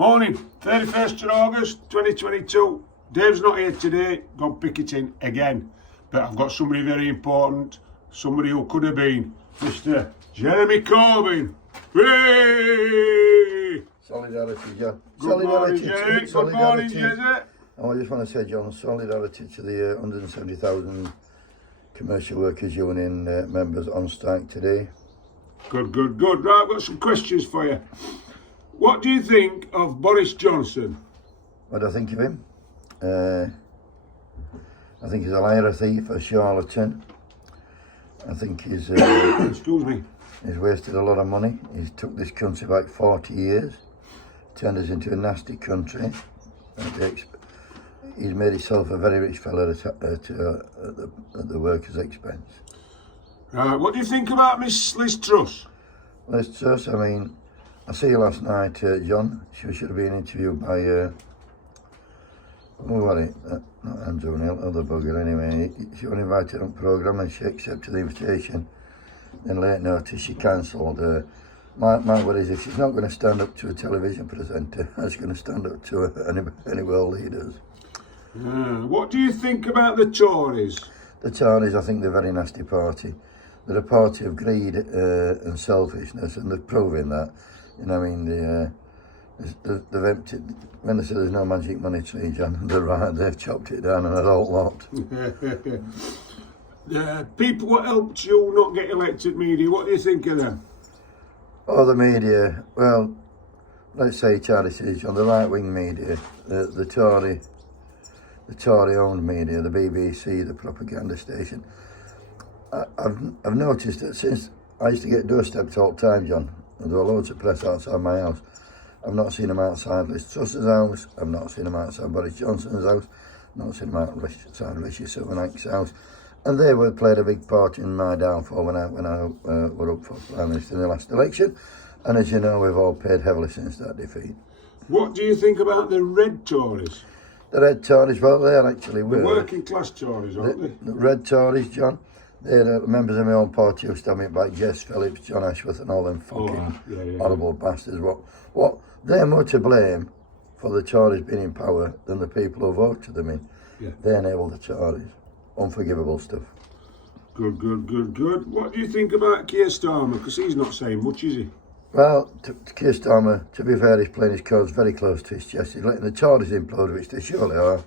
Morning, 31st of August 2022. Dave's not here today, gone picketing again. But I've got somebody very important, somebody who could have been Mr. Jeremy Corbyn. Hooray! Solidarity, John. Good morning, Jerry. Good morning, Jesse. I just want to say, John, solidarity to the 170,000 commercial workers union members on strike today. Good. Right, I've got some questions for you. What do you think of Boris Johnson? What do I think of him? I think he's a liar, a thief, a charlatan. I think he's Excuse me. he's wasted a lot of money. He's took this country back 40 years, turned us into a nasty country. He's made himself a very rich fella at the workers' expense. Right, what do you think about Miss Liz Truss? Liz Truss, I mean, I see you last night, John. She should have been interviewed by, not Andrew Neil, other bugger anyway. She was invited on the programme and she accepted the invitation. Then late notice she cancelled. My worry is if she's not going to stand up to a television presenter, how's she going to stand up to any world leaders? What do you think about the Tories? The Tories, I think they're a very nasty party. They're a party of greed and selfishness, and they're proving that. You know, I mean, they've emptied, when they say there's no magic money tree, John, they're right, they've chopped it down and a whole lot. People what helped you not get elected media, what do you think of them? Oh, the media, well, let's say Charlie says, John, the right-wing media, the Tory-owned media, the BBC, the propaganda station. I've noticed that since I used to get doorsteps all the time, John, and there were loads of press outside my house. I've not seen them outside Liz Truss's house. I've not seen them outside Boris Johnson's house. Not seen them outside Rishi Sunak's house. And they played a big part in my downfall when I were up for Prime Minister in the last election. And as you know, we've all paid heavily since that defeat. What do you think about the Red Tories? The Red Tories, well, they're actually The working class Tories, aren't they? The Red Tories, John, they're members of my own party who stand me back, Jess Phillips, John Ashworth and all them fucking horrible bastards. What? They're more to blame for the Tories being in power than the people who voted them in. Yeah. They enabled the Tories. Unforgivable stuff. Good. What do you think about Keir Starmer? Because he's not saying much, is he? Well, Keir Starmer, to be fair, he's playing his cards very close to his chest. He's letting the Tories implode, which they surely are.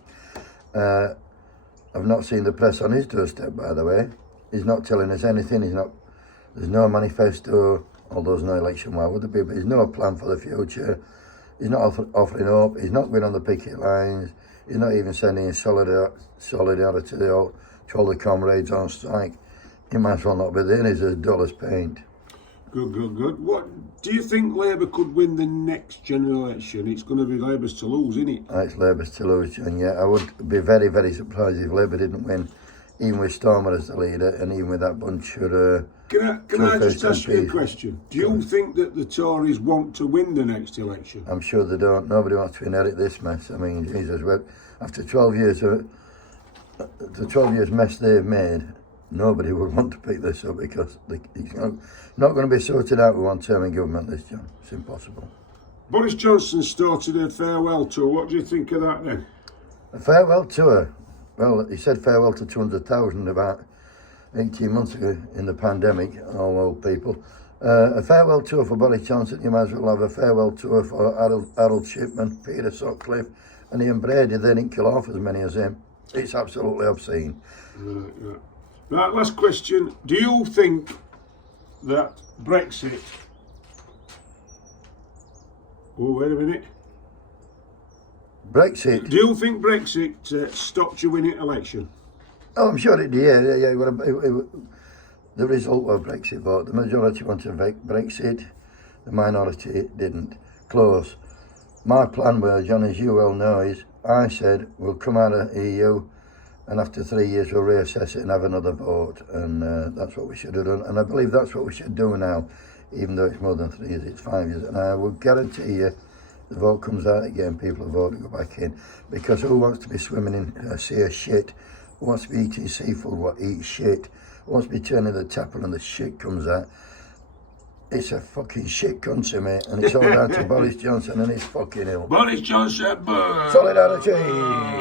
I've not seen the press on his doorstep, by the way. He's not telling us anything. There's no manifesto, although there's no election. Why would there be? But there's no plan for the future. He's not offering hope. He's not going on the picket lines. He's not even sending solidarity to all the comrades on strike. He might as well not be there. He's as dull as paint. Good. What do you think Labour could win the next general election? It's going to be Labour's to lose, isn't it? It's Labour's to lose, and yeah, I would be very, very surprised if Labour didn't win, even with Starmer as the leader, and even with that bunch of. Can I just ask you a question? Do you think that the Tories want to win the next election? I'm sure they don't. Nobody wants to inherit this mess. I mean, Jesus, after 12 years the 12 years mess they've made, nobody would want to pick this up because it's not going to be sorted out with one term in government, this, John. It's impossible. Boris Johnson started a farewell tour. What do you think of that then? A farewell tour? Well, he said farewell to 200,000 about 18 months ago in the pandemic, all old people. A farewell tour for Boris Johnson, you might as well have a farewell tour for Harold Shipman, Peter Sutcliffe and Ian Brady. They didn't kill off as many as him. It's absolutely obscene. Right, last question. Do you think that Brexit... Oh, wait a minute. Brexit? Do you think Brexit stopped you winning election? Oh, I'm sure it did, yeah. The result of Brexit vote, the majority wanted Brexit, the minority didn't. Close. My plan was, John, as you well know, is I said we'll come out of EU and after 3 years we'll reassess it and have another vote, and that's what we should have done, and I believe that's what we should do now, even though it's more than 3 years, it's 5 years, and I will guarantee you the vote comes out again, people will vote to go back in, because who wants to be swimming in a sea of shit? Who wants to be eating seafood, eats shit? Who wants to be turning the tap on and the shit comes out? it's a fucking shit country, mate, and it's all down to Boris Johnson and his fucking ill. Boris Johnson, boo! Solidarity!